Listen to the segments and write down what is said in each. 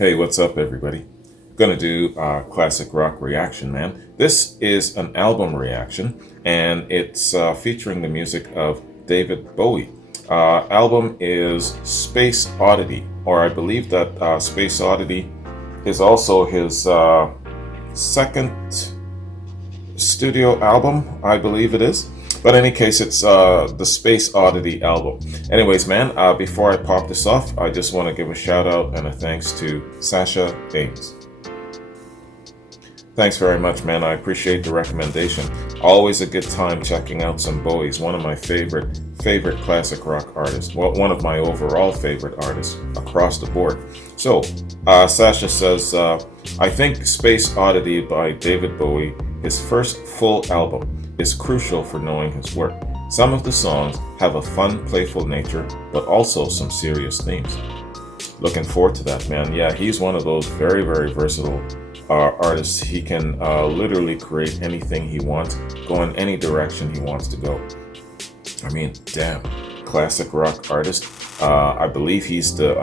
Hey, what's up, everybody? Gonna do a classic rock reaction, man. This is an album reaction, and it's featuring the music of David Bowie. Album is Space Oddity, or I believe that Space Oddity is also his second studio album, I believe it is. But in any case, it's the Space Oddity album. Anyways, man, before I pop this off, I just want to give a shout out and a thanks to Sasha Ames. Thanks very much, man. I appreciate the recommendation. Always a good time checking out some Bowie. He's one of my favorite classic rock artists. Well, one of my overall favorite artists across the board. So, Sasha says, I think Space Oddity by David Bowie, his first full album, is crucial for knowing his work. Some of the songs have a fun, playful nature, but also some serious themes. Looking forward to that, man. Yeah, he's one of those very versatile artists. He can literally create anything he wants, go in any direction he wants to go. I mean, damn, classic rock artist. I believe he's the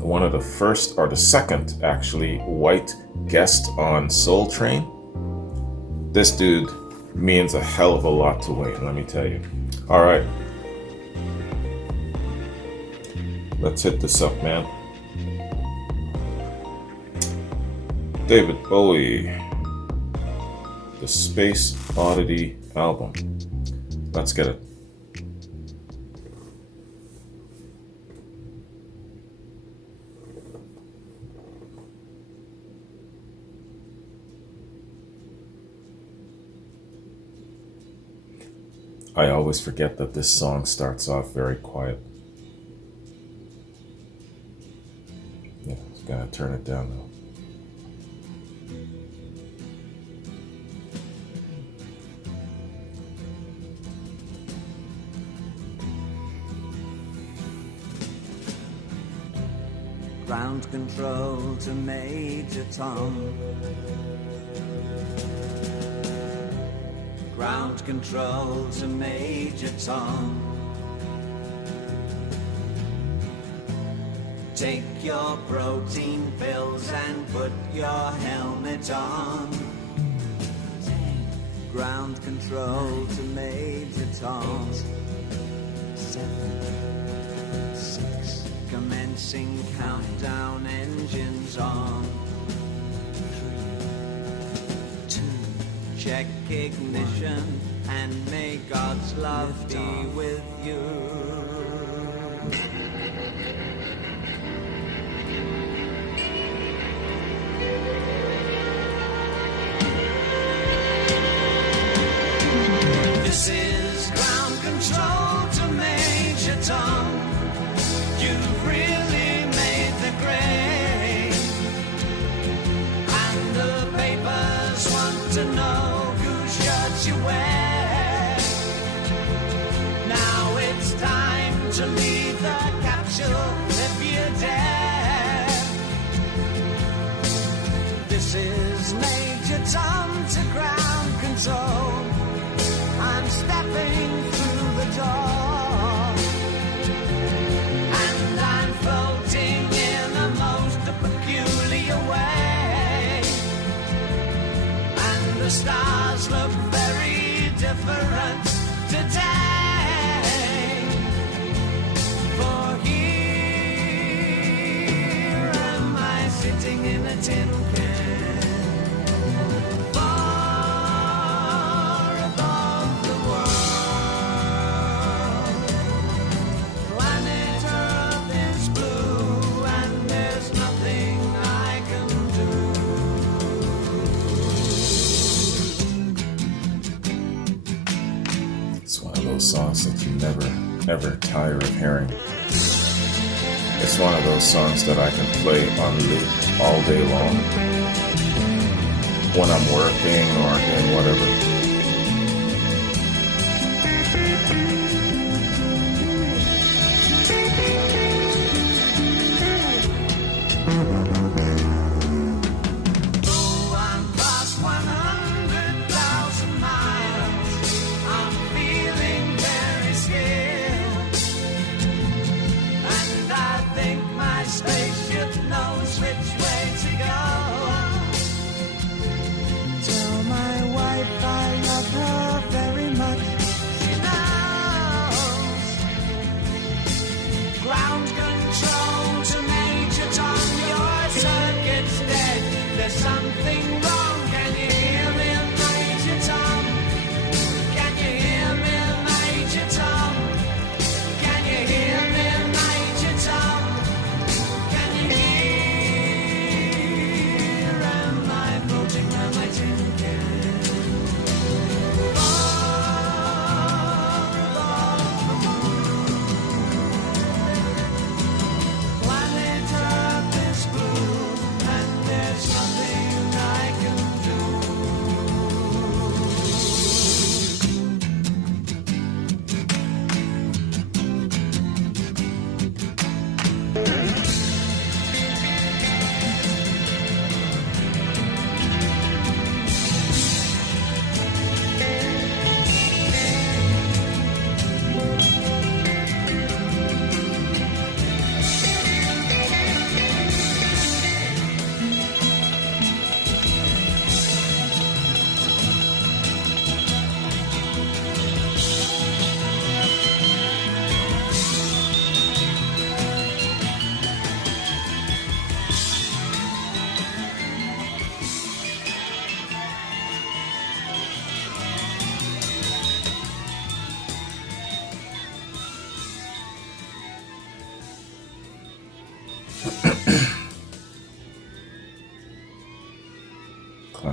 one of the first, or the second actually, white guest on Soul Train. This dude means a hell of a lot to Wayne, let me tell you. All right, let's hit this up, man. David Bowie, the Space Oddity album. Let's get it. I always forget that this song starts off very quiet. Yeah, just gotta turn it down though. Ground control to Major Tom. Ground control to Major Tom. Take your protein pills and put your helmet on. Ground control to Major Tom. 7, 6. Commencing countdown, engines on. 3, 2. Check ignition and may God's love be with you. This is ground control to Major Tom. You've really made the grade, and the papers want to know whose shirts you wear. Now it's time to leave the capsule if you dare. This is Major Tom to ground control. I'm stepping through the door. Floating in a most peculiar way, and the stars look very different today. For here am I sitting in a tin can, far above the world. Planet Earth is blue, and there's nothing I can do. It's one of those songs that you never tire of hearing. It's one of those songs that I can play on loop all day long when I'm working or doing whatever. Spaceship knows which way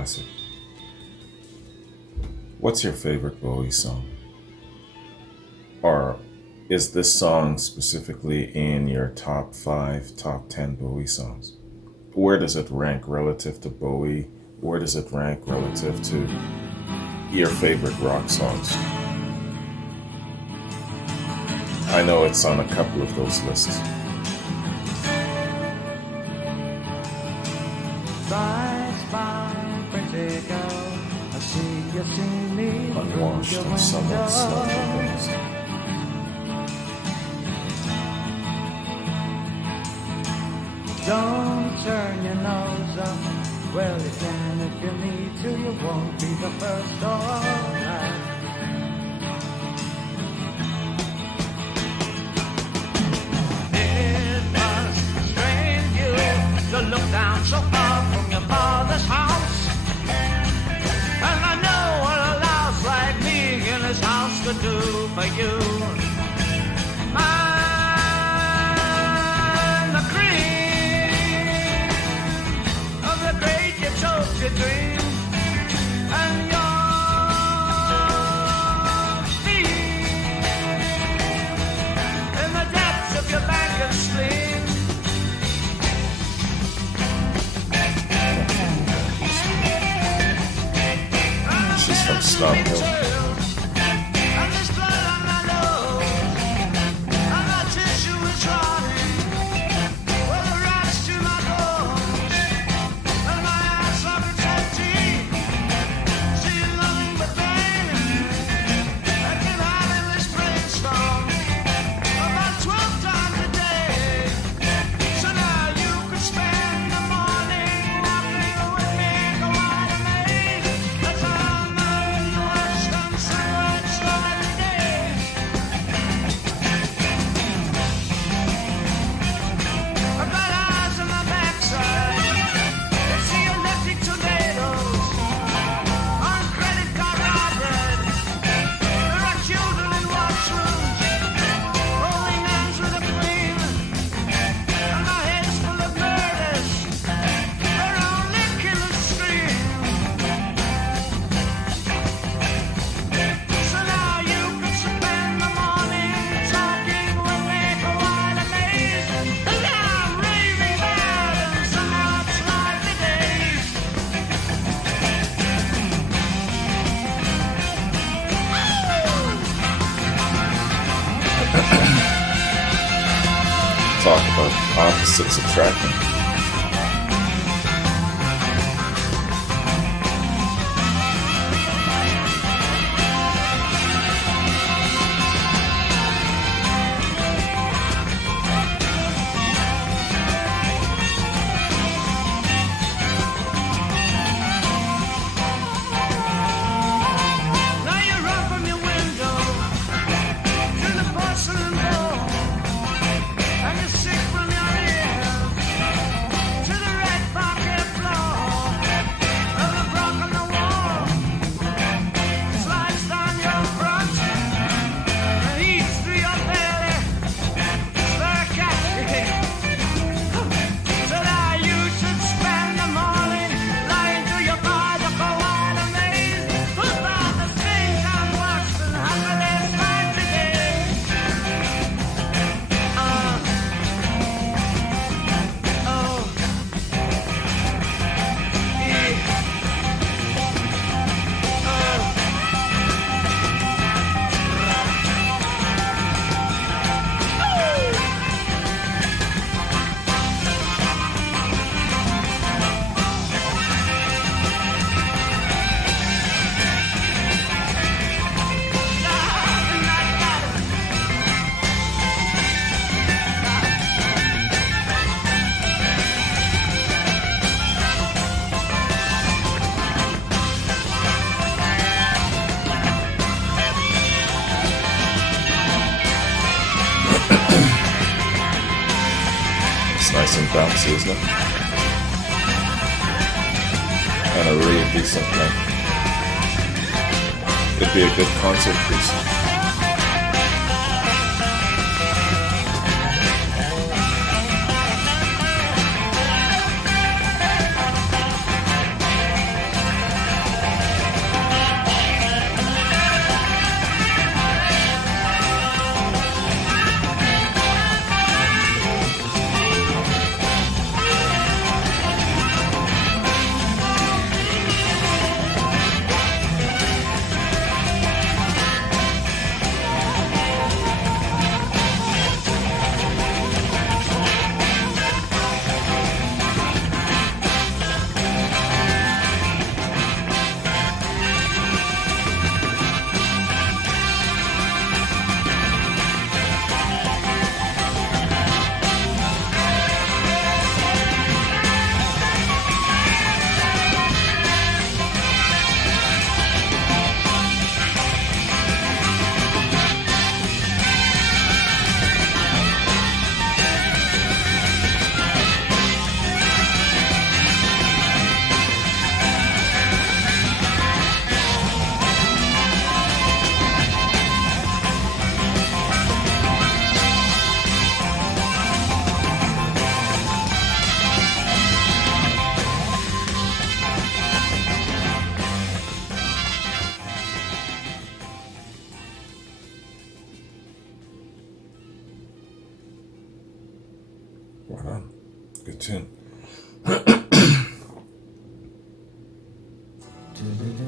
classic. What's your favorite Bowie song? Or is this song specifically in your top 5, top 10 Bowie songs? Where does it rank relative to Bowie? Where does it rank relative to your favorite rock songs? I know it's on a couple of those lists. Unwashed and somewhat slightly dazed. Don't turn your nose up. Well, you can if you need to. You won't be the first or last. It must strain you to look down so far from your father's house. And I know what a louse like me in his house could do for you. I'm the cream of the great utopia dream, and your feet in the depths of your bank and spleen. She's from Snob Hill. Talk about opposites attracting. Now you run from your window to the porcelain bowl, and you sick from your ears to the red parquet floor of the block on the wall. Slides down your front and eats through your belly. Very catchy. So now you should spend the morning lying to your father for wide amaze. Who's got the things unwashed and humorless like today? It's nice and bouncy, isn't it? And a really decent length. It'd be a good concert piece. good tune.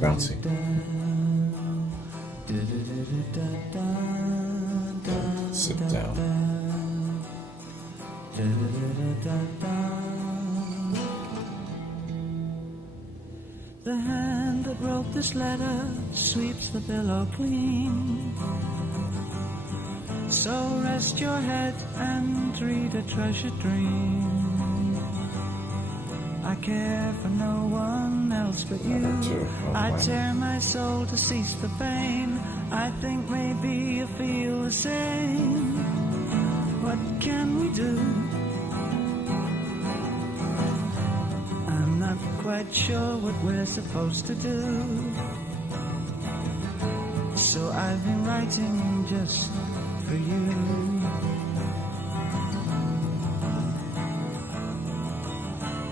Bouncy. Sit down. The hand that wrote this letter sweeps the pillow clean. So rest your head and read a treasured dream. I care for no one else but you. I tear my soul to cease the pain. I think maybe you feel the same. What can we do? I'm not quite sure what we're supposed to do. So I've been writing just for you.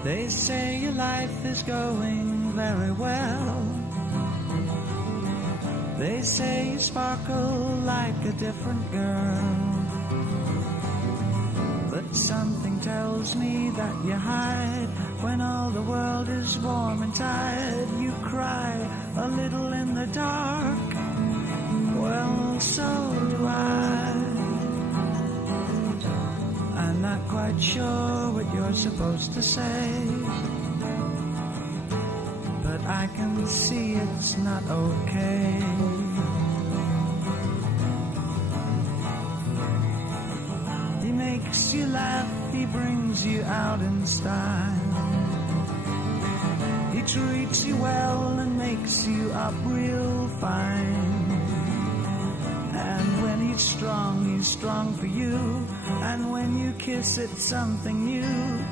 They say your life is going very well. They say you sparkle like a different girl. But something tells me that you hide. When all the world is warm and tired, you cry a little in the dark. Well, so do I. I'm not quite sure what you're supposed to say, but I can see it's not okay. He makes you laugh, he brings you out in style. He treats you well and makes you up real fine. And when he's strong for you. And when you kiss, it's something new.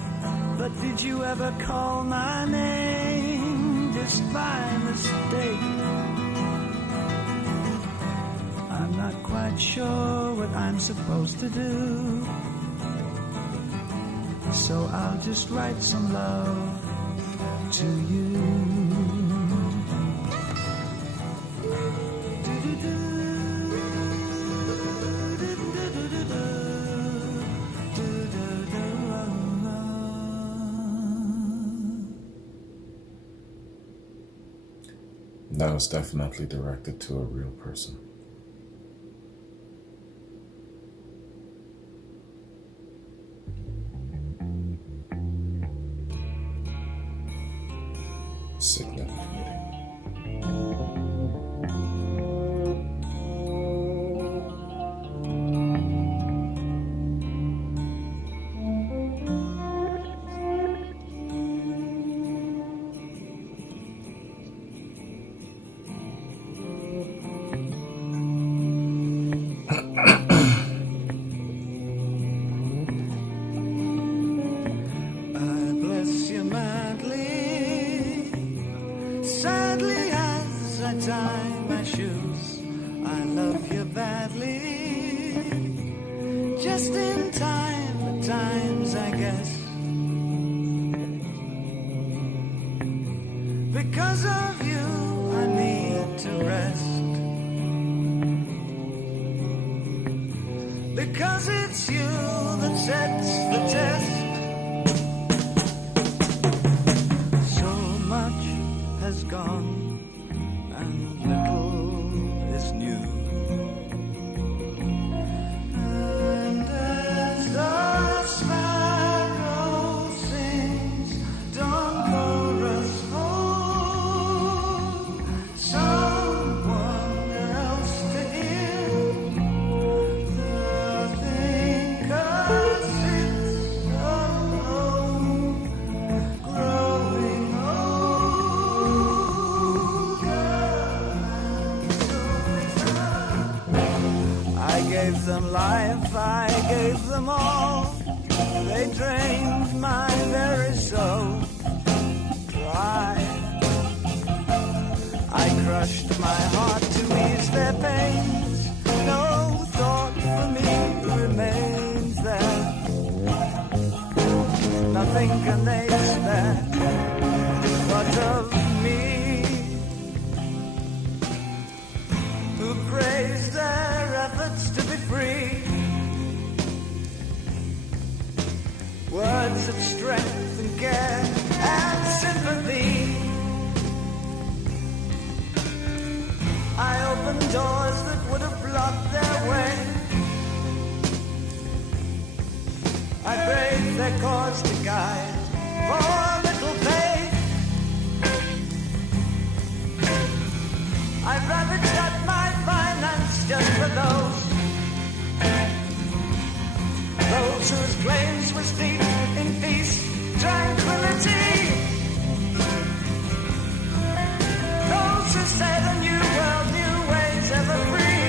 But did you ever call my name just by mistake? I'm not quite sure what I'm supposed to do. So I'll just write some love to you. That was definitely directed to a real person. Cygnet committee. Because of you, I need to rest. Because it's you that sets the test. So much has gone and little is new. And as the sparrow sings, don't chorus home, someone else to hear. The thinker sits alone, growing older. I gave them life, I gave them all. They drained my very soul dry. I crushed my heart to ease their pains. No thought for me remains there. Nothing can they spare but of me, who praise their efforts to be free. Words of strength doors that would have blocked their way. I brave their cause to guide for a little pay. I'd rather shut my finance just for those whose claims were steeped in peace, tranquility. Those who said a new world, new ways, ever free.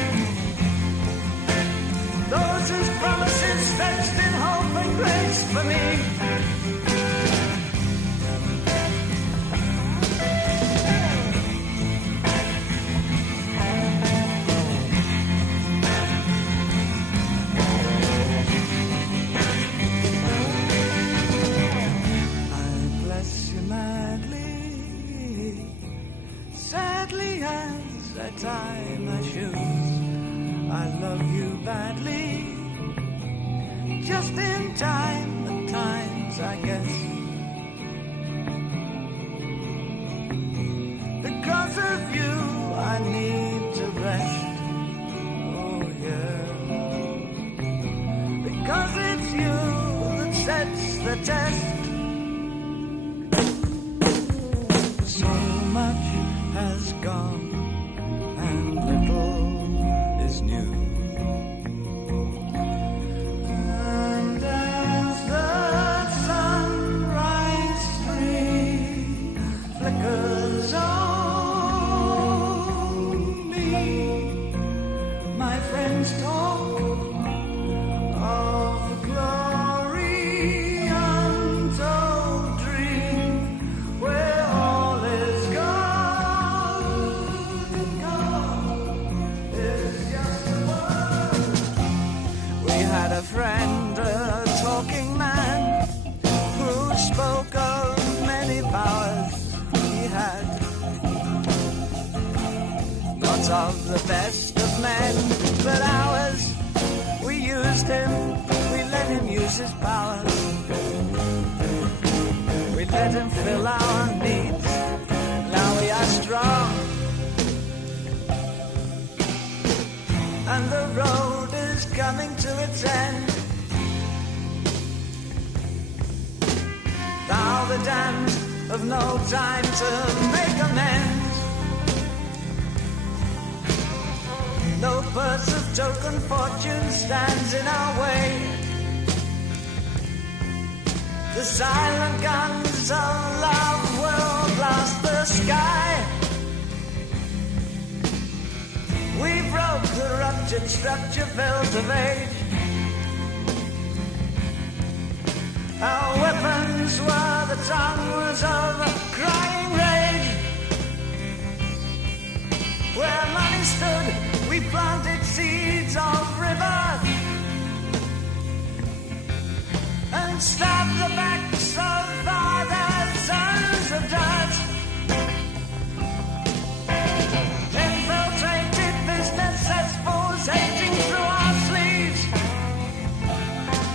Those whose promises stretched in hope and grace for me. I tie my shoes. I love you badly, just in time at times, I guess. Because of you, I need to rest. Oh yeah. Because it's you that sets the test. So much has gone, and little is new. And as the sunrise stream flickers on me, my friends talk of the glory untold dream where all is gone. Had a friend, a talking man, who spoke of many powers he had. Not of the best of men, but ours. We used him, we let him use his powers. We let him fill our needs. Now we are strong, and the road is coming to its end. Now the damned have no time to make amends. No purse of token fortune stands in our way. The silent guns of love will blast the sky. We broke the ruptured structure built of age. Our weapons were the tongues of crying rage. Where money stood, we planted seeds of rebirth and stabbed the backs of fathers, sons of dirt. Infiltrated business cesspools hating through our sleeves.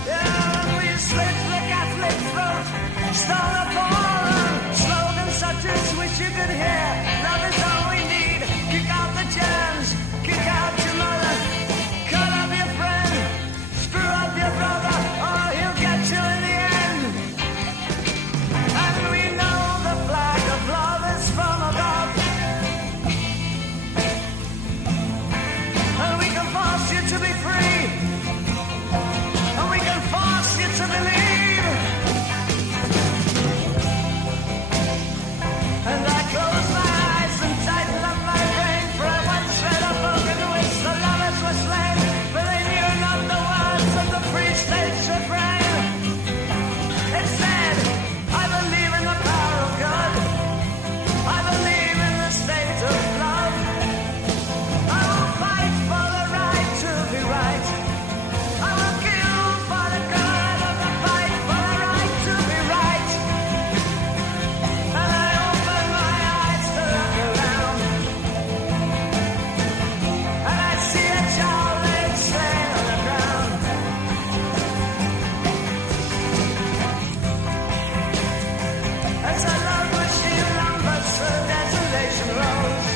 Yeah, we slit the Catholic throat, stole a forum, slogans such as wish you could hear. Love is all we need. Kick out the germs, kick out your mother, cut up your friend, screw up your brother, or he'll get you in the end. And we know the flag of love is from above. And we can force you to be free. And we can force you to believe. And I close my eyes and tighten up my brain, for I once read a book in which the lovers were slain, but they knew not the words of the free state's refrain. It said, I believe in the power of good. I believe in the state of love. I will fight for the right to be right. I will kill for the good of the fight for the right to be right. And I open my eyes to look around, and I see a child laid slain on the ground. As a love machine lumbers, the desolation rose.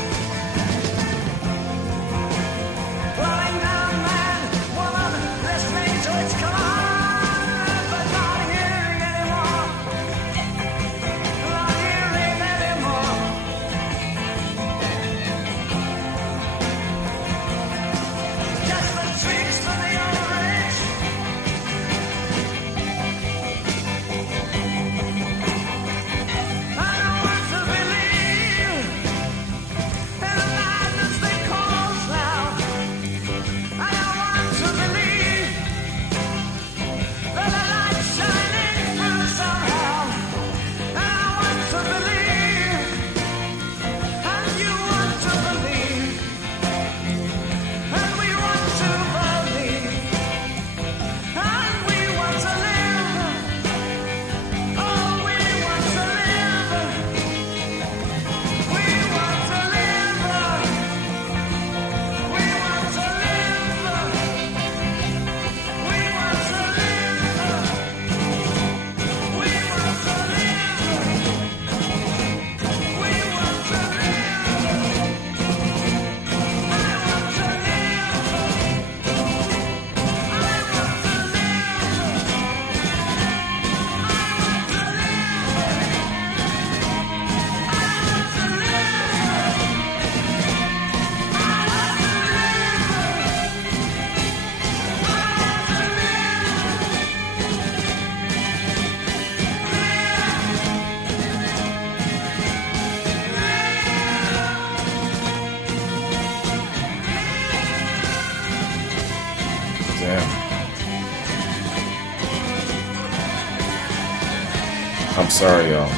I'm sorry, y'all,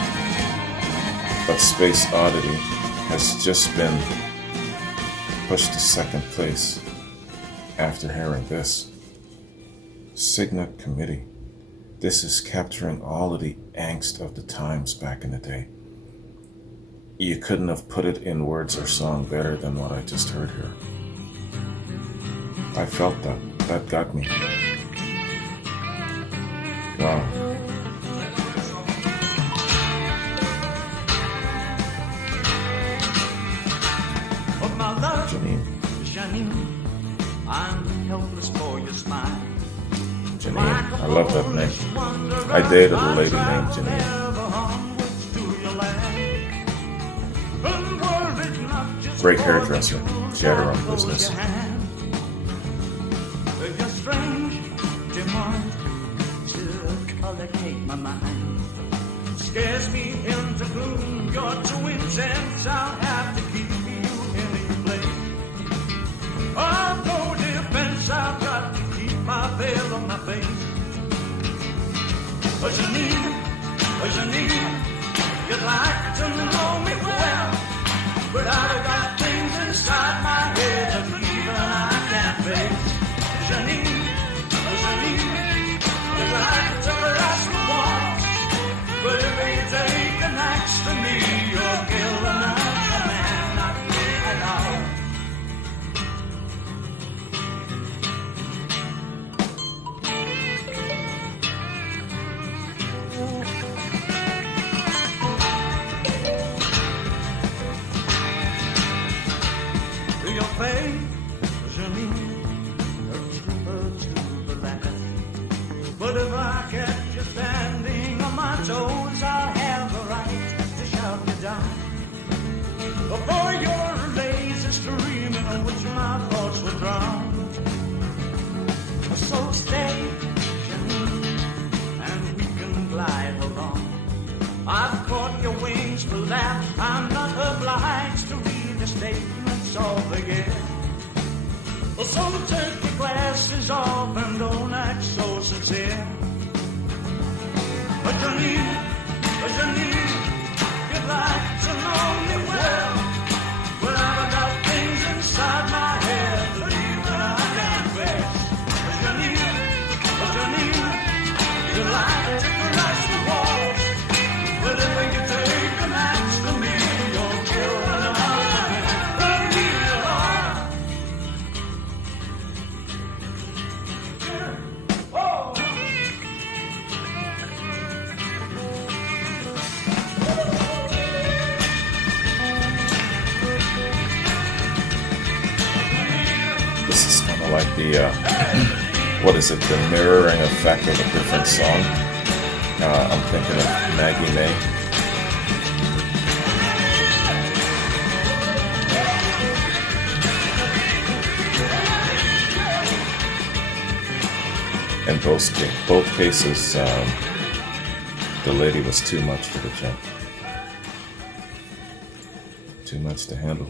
but Space Oddity has just been pushed to second place after hearing this. Cygnet Committee. This is capturing all of the angst of the times back in the day. You couldn't have put it in words or song better than what I just heard here. I felt that. That got me. Wow. Janine, I'm helpless for your smile. Janine, I love that name. I dated a lady named Janine. Great hairdresser. She had her own business. With your strange demise to collocate my mind, scares me into gloom. You're too intense. I'll have to keep you in your place. I've no defense. I've got to keep my veil on my face. Janine, you'd like to know me well, but I've got things inside my head that even I can't face. Janine, you'd like to rush the walls, but if you take an axe to me, you're killing another man, not me at all. Your faith, Janine, a trooper to the last. But if I catch you standing on my toes, I'll have the right to shout you down. For your lazy stream in which my thoughts were drowned. So stay, Janine, and we can glide along. I've caught your wings to laugh. I'm not obliged to read the statements of the year. So take your glasses off and don't act so sincere. Janine, you'd like to know me well, but I've got things inside my head that even I can't face. Janine, you'd like to crush the walls, but if you take an axe to me, you'll kill another man. This is kind of like the, what is it, the mirroring effect of a different song. I'm thinking of Maggie May. In both cases, the lady was too much for the gent. Too much to handle.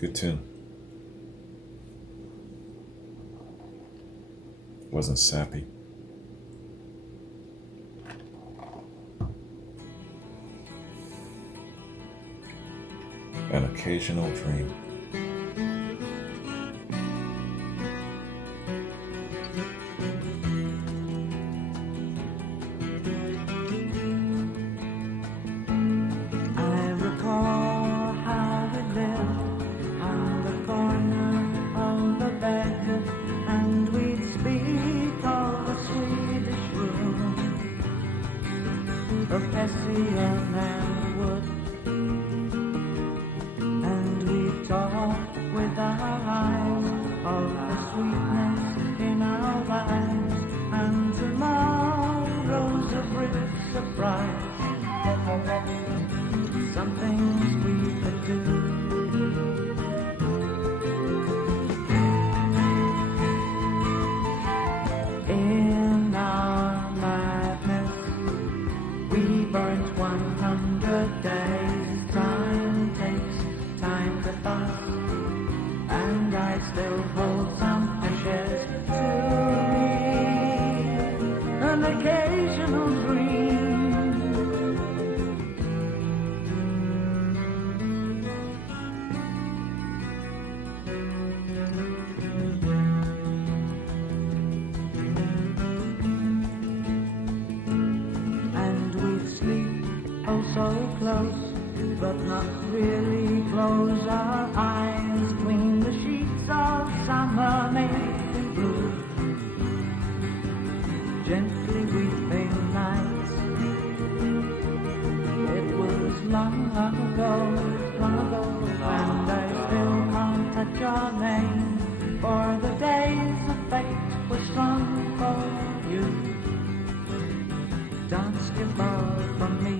Good tune. Wasn't sappy. An occasional dream. And we talk close, but not really close our eyes. Clean the sheets of summer making blue. Gently weeping nights. It was long, long ago, and I still can't touch your name. For the days of fate were strong for you. Dance your ball from me.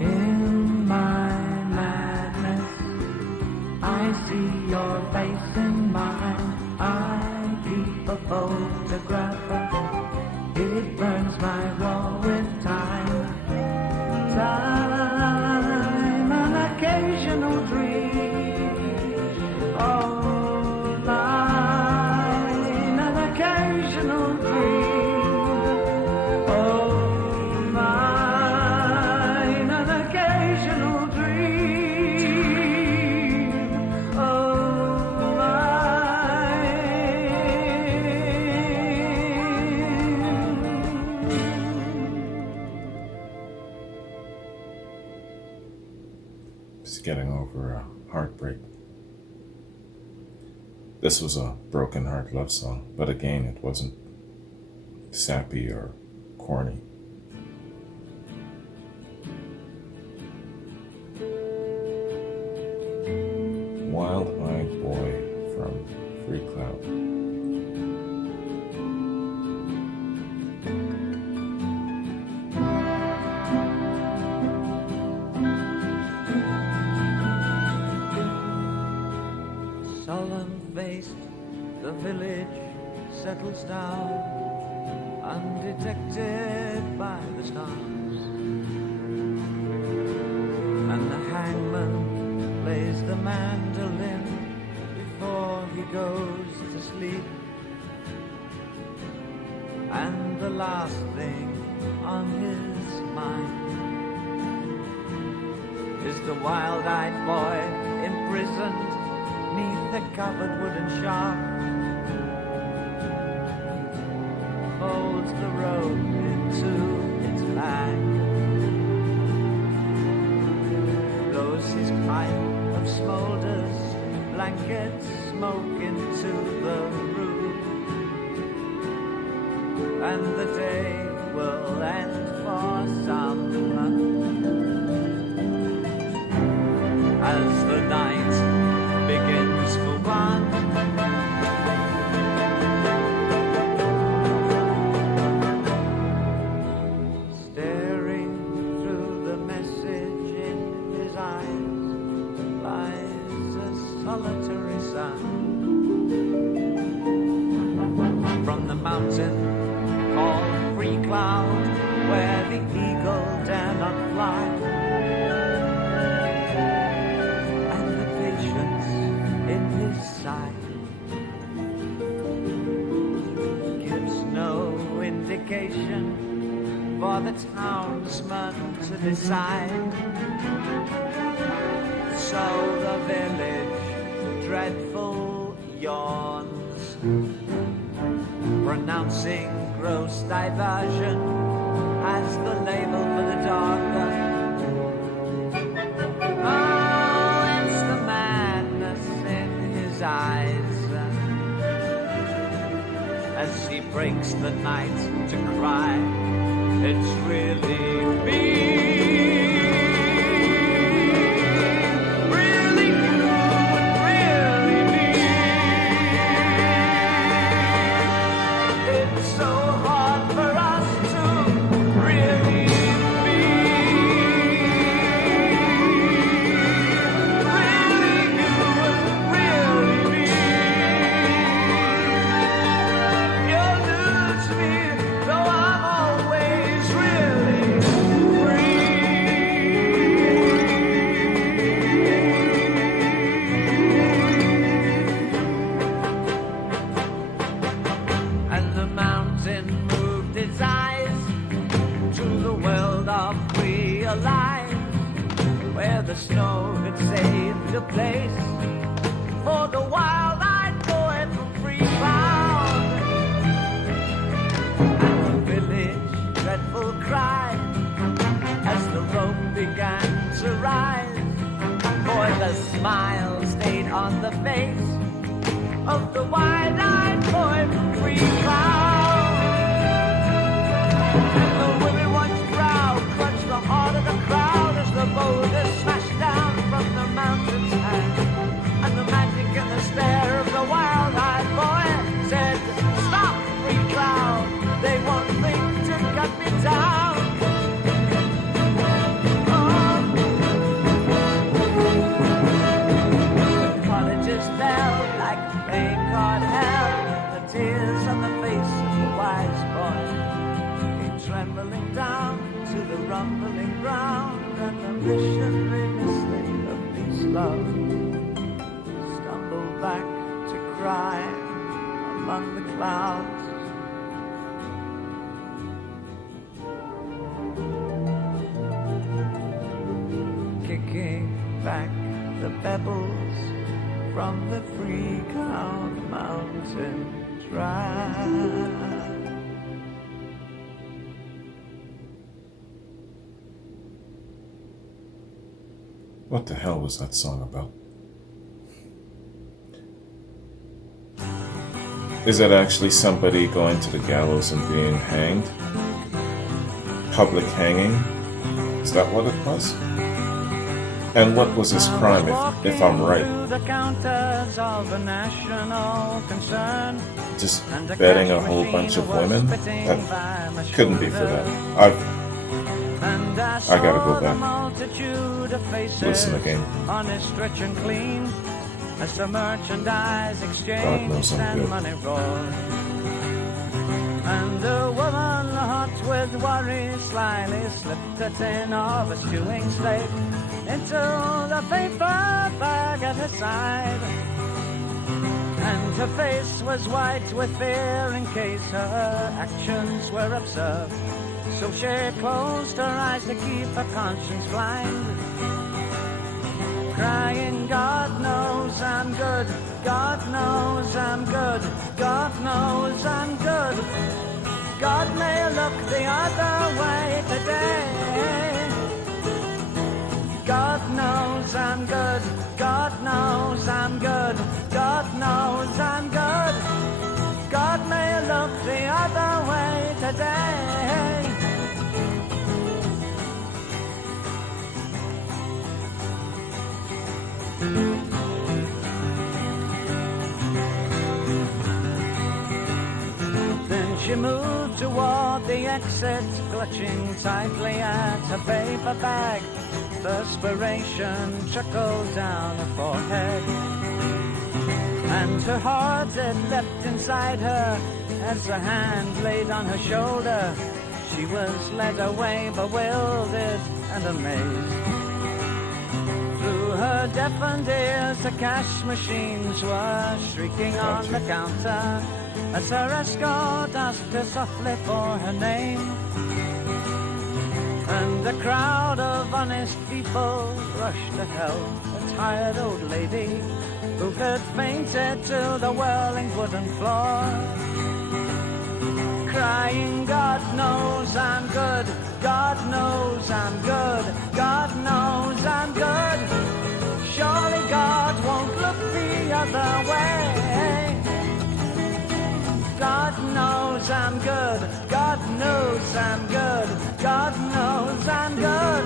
In my madness, I see your face in mine. I keep a photograph. It burns my wall with time. Time, an occasional dream. Oh, mine, an occasional dream. Oh, mine, an occasional dream. Oh, Just getting over a heartbreak. This was a broken heart love song, but again, it wasn't sappy or corny. Wild-Eyed Boy from Freecloud. Solemn-faced, the village settles down, undetected by the stars. And the hangman plays the mandolin before he goes to sleep. And the last thing on his mind is the wild-eyed boy imprisoned neath the covered wooden shop. Folds the rope into its bag, blows his pipe of smolders, blankets smoke into the room, and the day will end for some as the night begins for one. Staring through the message in his eyes lies a solitary sun. From the mountain called Freecloud, where the eagle dare not fly, in his sight gives no indication for the townsman to decide. So the village dreadful yawns, pronouncing gross diversion as the label for the dog. Eyes as he breaks the night to cry, it's really me, really you, really me. It's so hard for us to really be. Where the snow had saved a place for the wild-eyed boy from Freecloud. the smile stayed on the face of the wide-eyed boy from freecloud. And the women once proud clutched the heart of the crowd as the boulders smashed down from the mountain's hand. And the magic and the stare of the wild-eyed boy said, "Stop, freecloud, they won't think to cut me down." Fell like rain caught hell, the tears on the face of the wise boy came trembling down to the rumbling ground, and the missionary mystic of peace love stumbled back to cry among the clouds. Kicking back the pebbles from the freecloud mountain drive. What the hell was that song about? Is it actually somebody going to the gallows and being hanged? Public hanging? Is that what it was? And what was his crime, if I'm right? Just betting a whole bunch of women? That couldn't be for that. I gotta go back. Listen again. God knows I'm good. And a woman hot with worry slyly slipped a tin of a stewing steak into the paper bag at her side. And her face was white with fear in case her actions were observed. So she closed her eyes to keep her conscience blind, crying, "God knows I'm good, God knows I'm good, God knows I'm good. God may look the other way today. God knows I'm good, God knows I'm good, God knows I'm good. God may look the other way today." Then she moved toward the exit, clutching tightly at her paper bag. Perspiration trickled down her forehead, and her heart had leapt inside her as a hand laid on her shoulder. She was led away, bewildered and amazed. Through her deafened ears, the cash machines were shrieking on the counter as her escort asked her softly for her name. And a crowd of honest people rushed to help a tired old lady who had fainted to the whirling wooden floor, crying, "God knows I'm good, God knows I'm good, God knows I'm good. Surely God won't look the other way. God knows I'm good, God knows I'm good, God knows I'm good.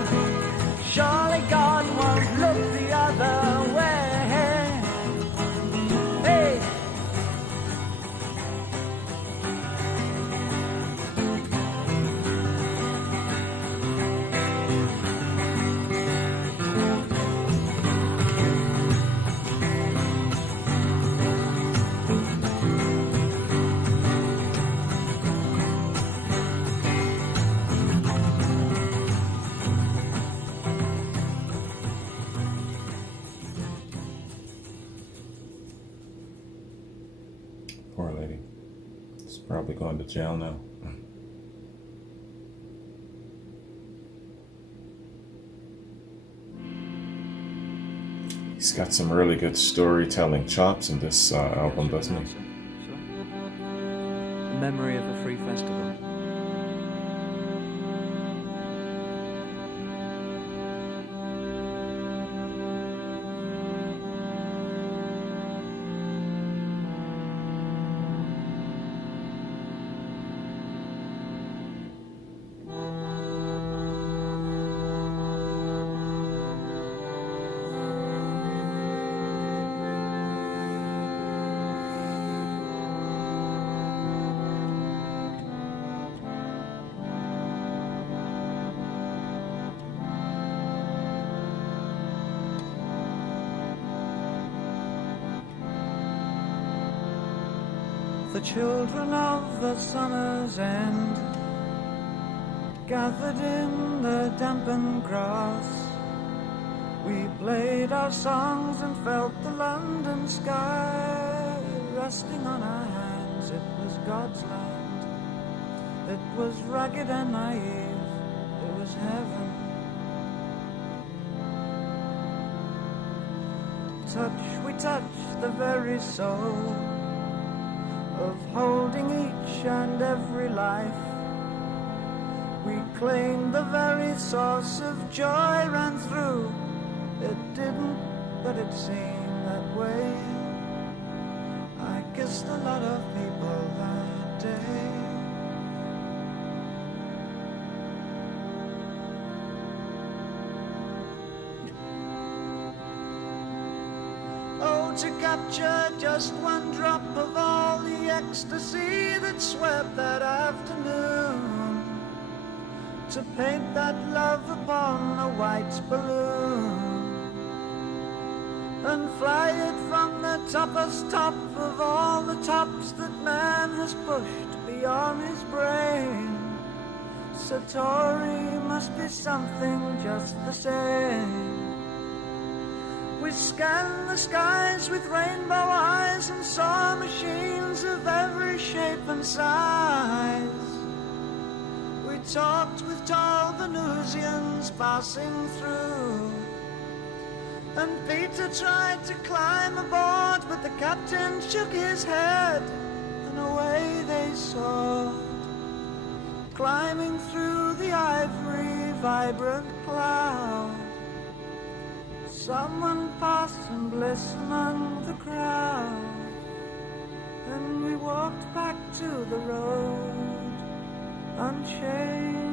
Surely God won't look the other way." Hey! Poor lady. She's probably going to jail now. He's got some really good storytelling chops in this album, doesn't he? The memory of a free festival. The children of the summer's end gathered in the dampened grass. We played our songs and felt the London sky resting on our hands. It was God's land. It was ragged and naive. It was heaven. We touched the very soul of holding each and every life. We claimed the very source of joy ran through. It didn't, but it seemed that way. I kissed a lot of people that day. Oh, to capture just one drop of all the ecstasy that swept that afternoon, to paint that love upon a white balloon and fly it from the toppest top of all the tops that man has pushed beyond his brain. Satori must be something just the same. We scanned the skies with rainbow eyes and saw machines of every shape and size. We talked with tall Venusians passing through, and Peter tried to climb aboard, but the captain shook his head, and away they soared, climbing through the ivory vibrant cloud. Someone passed some bliss among the crowd, and we walked back to the road, unchained.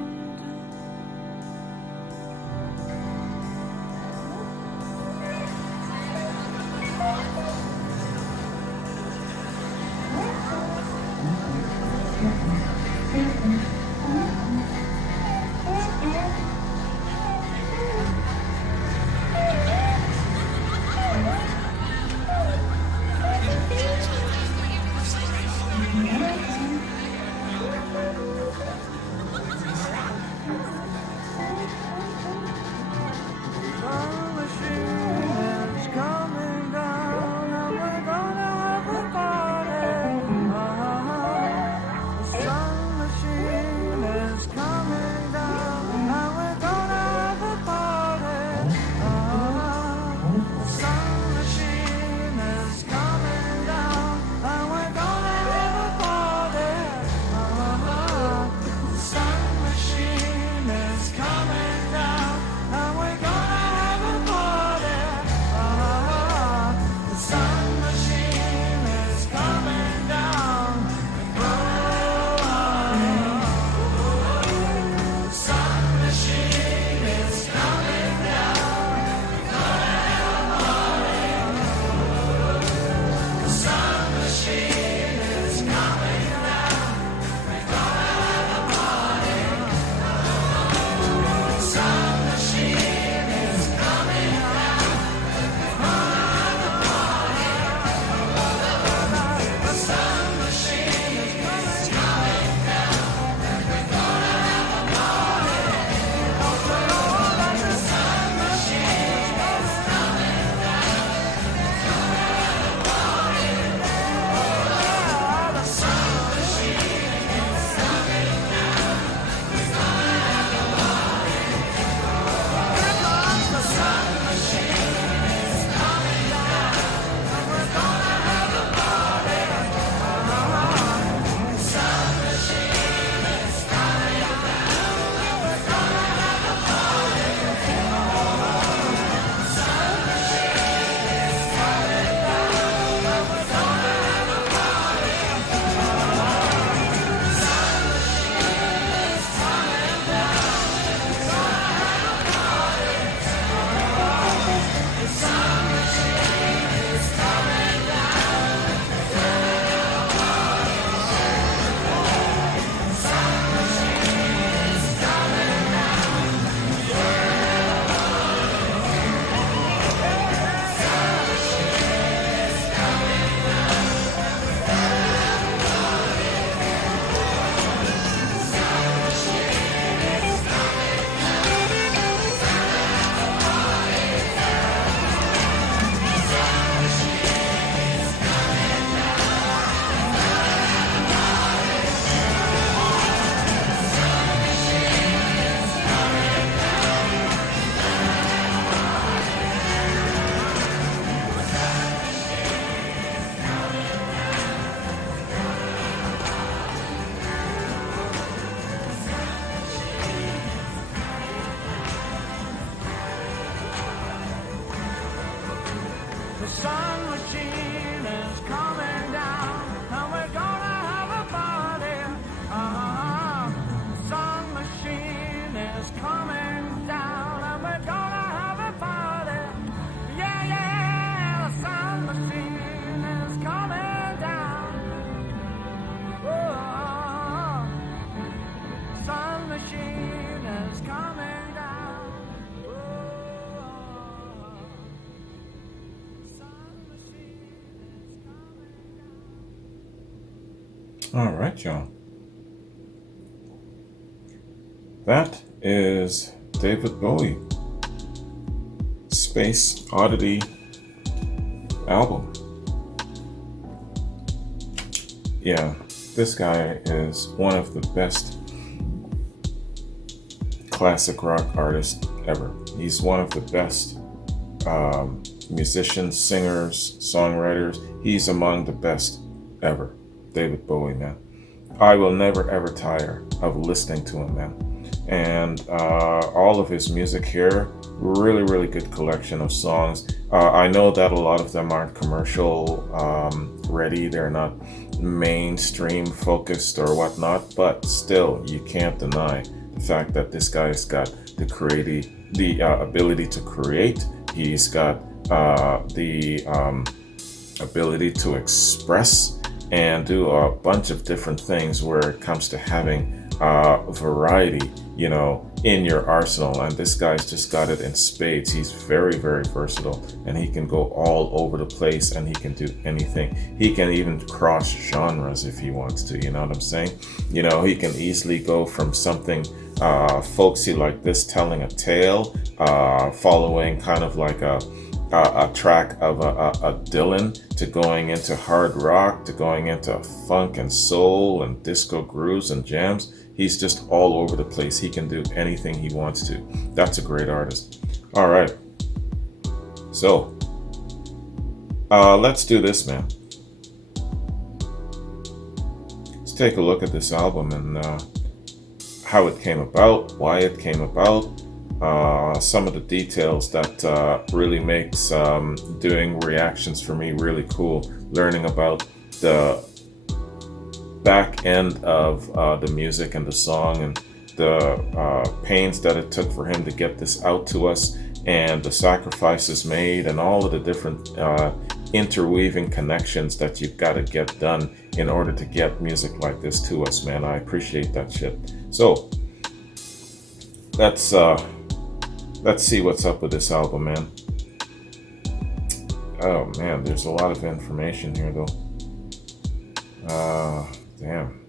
coming down. Sun machine is coming down. All right, y'all. That is David Bowie, Space Oddity album. Yeah, this guy is one of the best classic rock artists ever. He's one of the best musicians, singers, songwriters. He's among the best ever. David Bowie, man. I will never ever tire of listening to him, man. And all of his music here, really, really good collection of songs. I know that a lot of them aren't commercial ready. They're not mainstream focused or whatnot, but still, you can't deny the fact that this guy's got the ability to create. He's got the ability to express and do a bunch of different things where it comes to having variety, in your arsenal. And this guy's just got it in spades. He's very, very versatile, and he can go all over the place, and he can do anything. He can even cross genres if he wants to, you know what I'm saying? He can easily go from something folksy like this, telling a tale, following kind of like a track of a Dylan, to going into hard rock, to going into funk and soul and disco grooves and jams. He's just all over the place. He can do anything he wants to. That's a great artist. All right. So, let's do this, man. Let's take a look at this album and how it came about, why it came about, some of the details that really makes doing reactions for me really cool. Learning about the back end of the music and the song, and the pains that it took for him to get this out to us, and the sacrifices made, and all of the different interweaving connections that you've got to get done in order to get music like this to us, man. I appreciate that shit. So let's see what's up with this album, man. Oh man, there's a lot of information here though. Damn.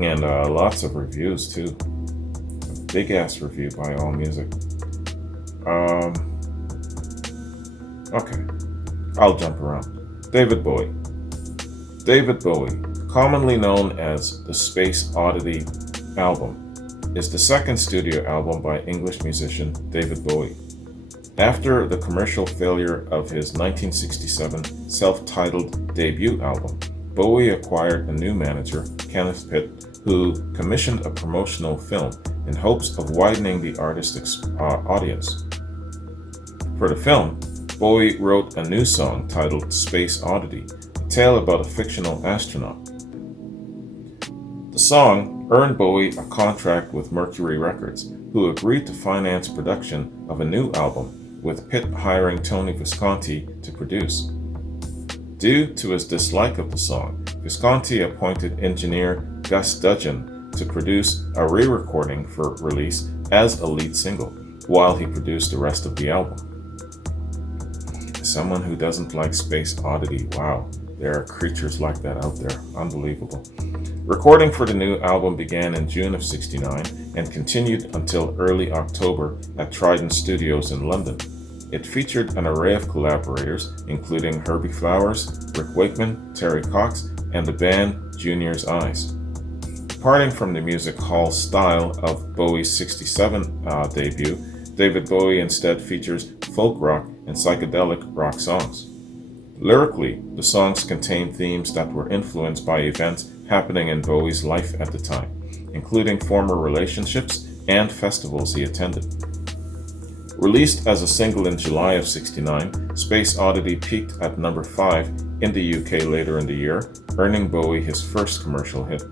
And lots of reviews too. A big ass review by All Music. Okay, I'll jump around. David Bowie. David Bowie, commonly known as the Space Oddity album, is the second studio album by English musician David Bowie. After the commercial failure of his 1967 self-titled debut album, Bowie acquired a new manager, Kenneth Pitt, who commissioned a promotional film in hopes of widening the artist's audience. For the film, Bowie wrote a new song titled Space Oddity, a tale about a fictional astronaut. The song earned Bowie a contract with Mercury Records, who agreed to finance production of a new album, with Pitt hiring Tony Visconti to produce. Due to his dislike of the song, Visconti appointed engineer Gus Dudgeon to produce a re-recording for release as a lead single, while he produced the rest of the album. Someone who doesn't like Space Oddity, wow, there are creatures like that out there, unbelievable. Recording for the new album began in June of '69 and continued until early October at Trident Studios in London. It featured an array of collaborators, including Herbie Flowers, Rick Wakeman, Terry Cox, and the band Junior's Eyes. Departing from the music hall style of Bowie's '67 debut, David Bowie instead features folk rock and psychedelic rock songs. Lyrically, the songs contain themes that were influenced by events happening in Bowie's life at the time, including former relationships and festivals he attended. Released as a single in July of '69, Space Oddity peaked at number 5 in the UK later in the year, earning Bowie his first commercial hit.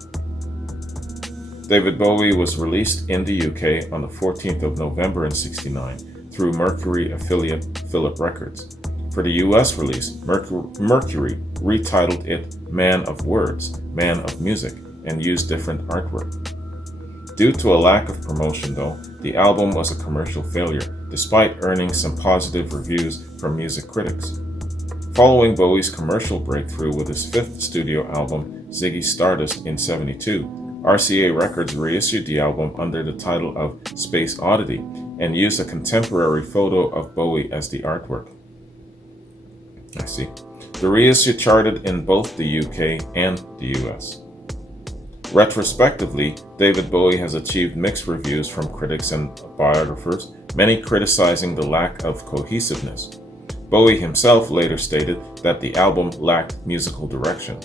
David Bowie was released in the UK on the 14th of November in '69 through Mercury affiliate Philip Records. For the US release, Mercury retitled it Man of Words, Man of Music, and used different artwork. Due to a lack of promotion, though, the album was a commercial failure, despite earning some positive reviews from music critics. Following Bowie's commercial breakthrough with his fifth studio album, Ziggy Stardust, in '72, RCA Records reissued the album under the title of Space Oddity and used a contemporary photo of Bowie as the artwork. I see. The reissue charted in both the UK and the US. Retrospectively, David Bowie has achieved mixed reviews from critics and biographers, many criticizing the lack of cohesiveness. Bowie himself later stated that the album lacked musical direction.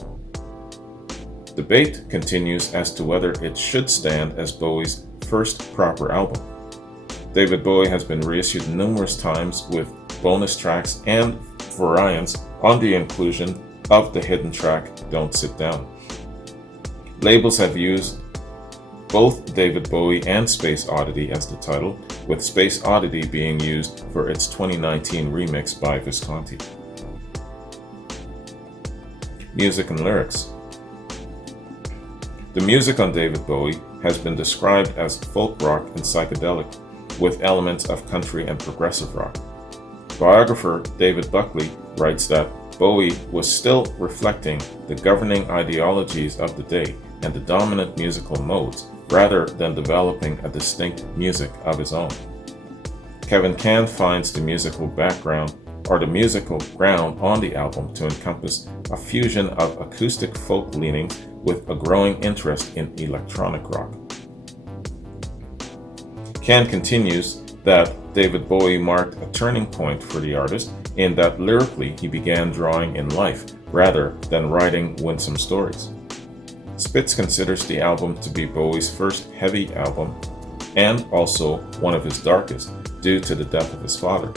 Debate continues as to whether it should stand as Bowie's first proper album. David Bowie has been reissued numerous times with bonus tracks and variants on the inclusion of the hidden track Don't Sit Down. Labels have used both David Bowie and Space Oddity as the title, with Space Oddity being used for its 2019 remix by Visconti. Music and lyrics. The music on David Bowie has been described as folk rock and psychedelic, with elements of country and progressive rock. Biographer David Buckley writes that Bowie was still reflecting the governing ideologies of the day and the dominant musical modes, rather than developing a distinct music of his own. Kevin Can finds the musical background or the musical ground on the album to encompass a fusion of acoustic folk leanings with a growing interest in electronic rock. Can continues that David Bowie marked a turning point for the artist in that lyrically he began drawing in life rather than writing winsome stories. Spitz considers the album to be Bowie's first heavy album and also one of his darkest due to the death of his father.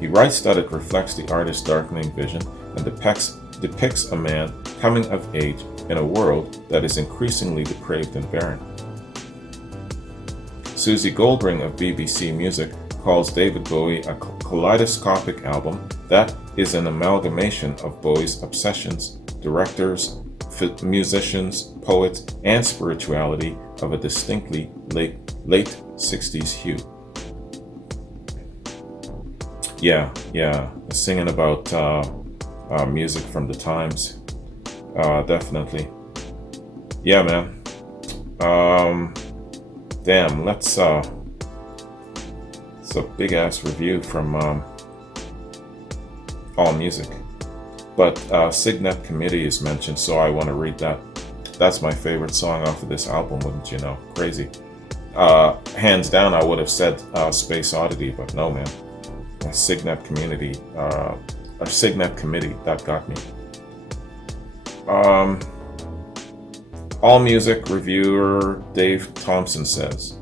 He writes that it reflects the artist's darkening vision and depicts a man coming of age in a world that is increasingly depraved and barren. Susie Goldring of BBC Music calls David Bowie a kaleidoscopic album that is an amalgamation of Bowie's obsessions, directors, musicians, poets, and spirituality of a distinctly late 60s hue. Yeah, singing about music from the times, definitely. Yeah, man. Damn, it's a big ass review from All Music. But Cygnet Committee is mentioned, so I want to read that. That's my favorite song off of this album, wouldn't you know? Crazy. Hands down, I would have said Space Oddity, but no, man. Cygnet Committee, that got me. All Music reviewer Dave Thompson says,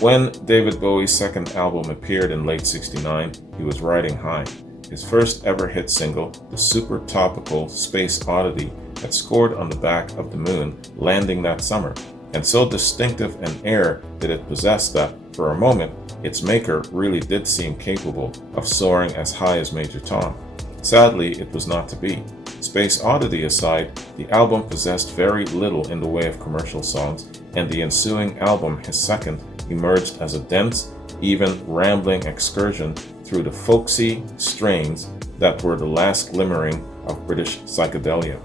when David Bowie's second album appeared in late '69, he was riding high. His first ever hit single, the super topical Space Oddity, had scored on the back of the moon, landing that summer, and so distinctive an air did it possess that, for a moment, its maker really did seem capable of soaring as high as Major Tom. Sadly, it was not to be. Space Oddity aside, the album possessed very little in the way of commercial songs, and the ensuing album, his second, emerged as a dense, even rambling excursion through the folksy strains that were the last glimmering of British psychedelia.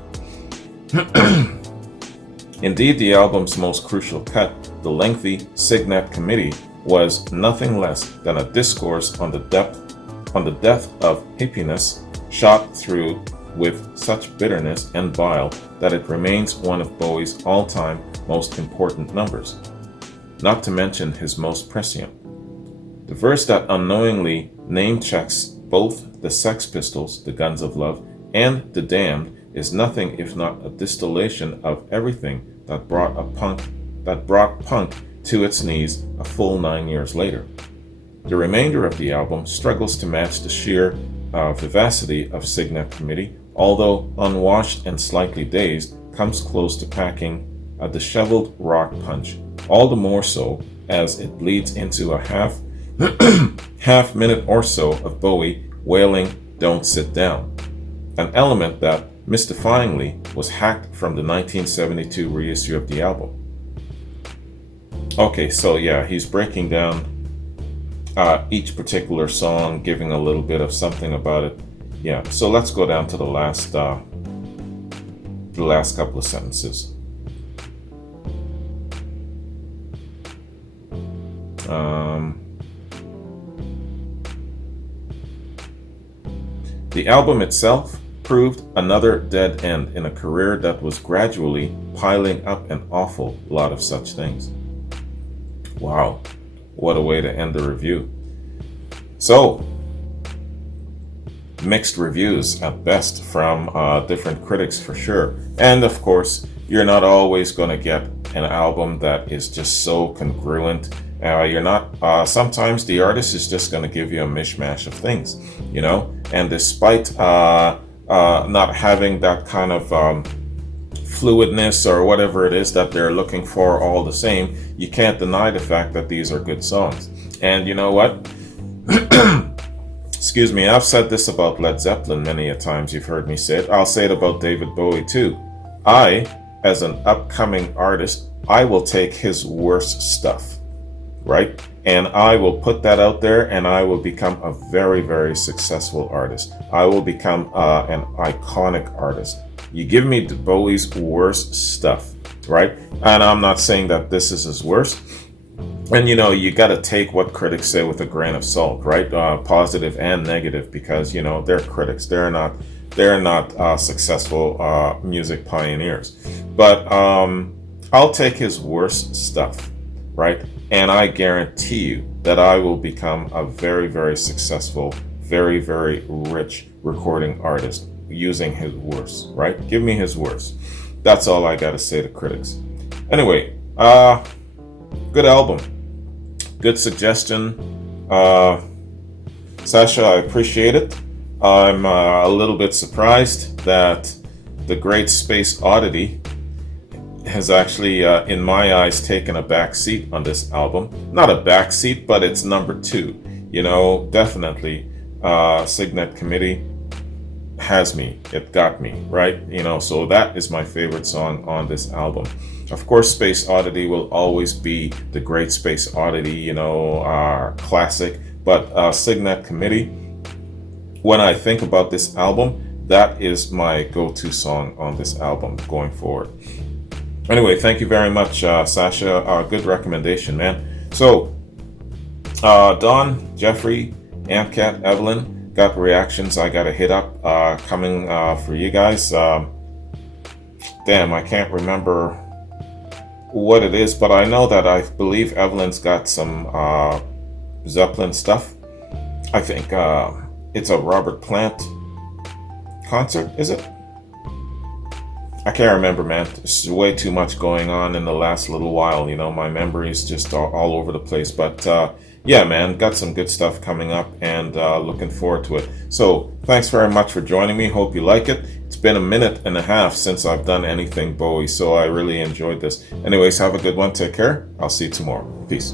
Indeed, the album's most crucial cut, the lengthy Cygnet Committee, was nothing less than a discourse on the death of hippiness, shot through with such bitterness and bile that it remains one of Bowie's all-time most important numbers, not to mention his most prescient. The verse that unknowingly name-checks both the Sex Pistols, the Guns of Love, and the Damned is nothing if not a distillation of everything that brought punk to its knees a full 9 years later. The remainder of the album struggles to match the sheer vivacity of Cygnet Committee, although Unwashed and Slightly Dazed comes close to packing a disheveled rock punch, all the more so as it bleeds into a half minute or so of Bowie wailing "Don't Sit Down," an element that, mystifyingly, was hacked from the 1972 reissue of the album. Okay, so yeah, he's breaking down each particular song, giving a little bit of something about it. Yeah, so let's go down to the last couple of sentences. The album itself proved another dead end in a career that was gradually piling up an awful lot of such things. Wow, what a way to end the review. So, mixed reviews at best from different critics for sure. And of course, you're not always going to get an album that is just so congruent. You're not, sometimes the artist is just going to give you a mishmash of things, you know, and despite not having that kind of fluidness or whatever it is that they're looking for all the same, you can't deny the fact that these are good songs. And you know what? Excuse me, I've said this about Led Zeppelin many a times, you've heard me say it. I'll say it about David Bowie too. I, as an upcoming artist, I will take his worst stuff, right? And I will put that out there and I will become a very, very successful artist. I will become an iconic artist. You give me Bowie's worst stuff, right? And I'm not saying that this is his worst. And you know, you got to take what critics say with a grain of salt, right? Positive and negative, because you know they're critics. They're not successful music pioneers. But I'll take his worst stuff, right? And I guarantee you that I will become a very, very successful, very, very rich recording artist using his worst, right? Give me his worst. That's all I got to say to critics. Anyway, good album. Good suggestion. Sasha, I appreciate it. I'm a little bit surprised that the great Space Oddity has actually, in my eyes, taken a back seat on this album. Not a back seat, but it's number 2. You know, definitely, Cygnet Committee has me. It got me, right? You know, so that is my favorite song on this album. Of course, Space Oddity will always be the great Space Oddity, you know, classic. But Cygnet Committee, when I think about this album, that is my go-to song on this album going forward. Anyway, thank you very much, Sasha. Good recommendation, man. So, Don, Jeffrey, Amcat, Evelyn, got reactions I got to hit up coming for you guys. Damn, I can't remember what it is, but I know that I believe Evelyn's got some Zeppelin stuff. I think it's a Robert Plant concert, is it? I can't remember, man. There's way too much going on in the last little while. You know, my memory's just all over the place. But yeah, man, got some good stuff coming up and looking forward to it. So thanks very much for joining me. Hope you like it. It's been a minute and a half since I've done anything Bowie, so I really enjoyed this. Anyways, have a good one. Take care. I'll see you tomorrow. Peace.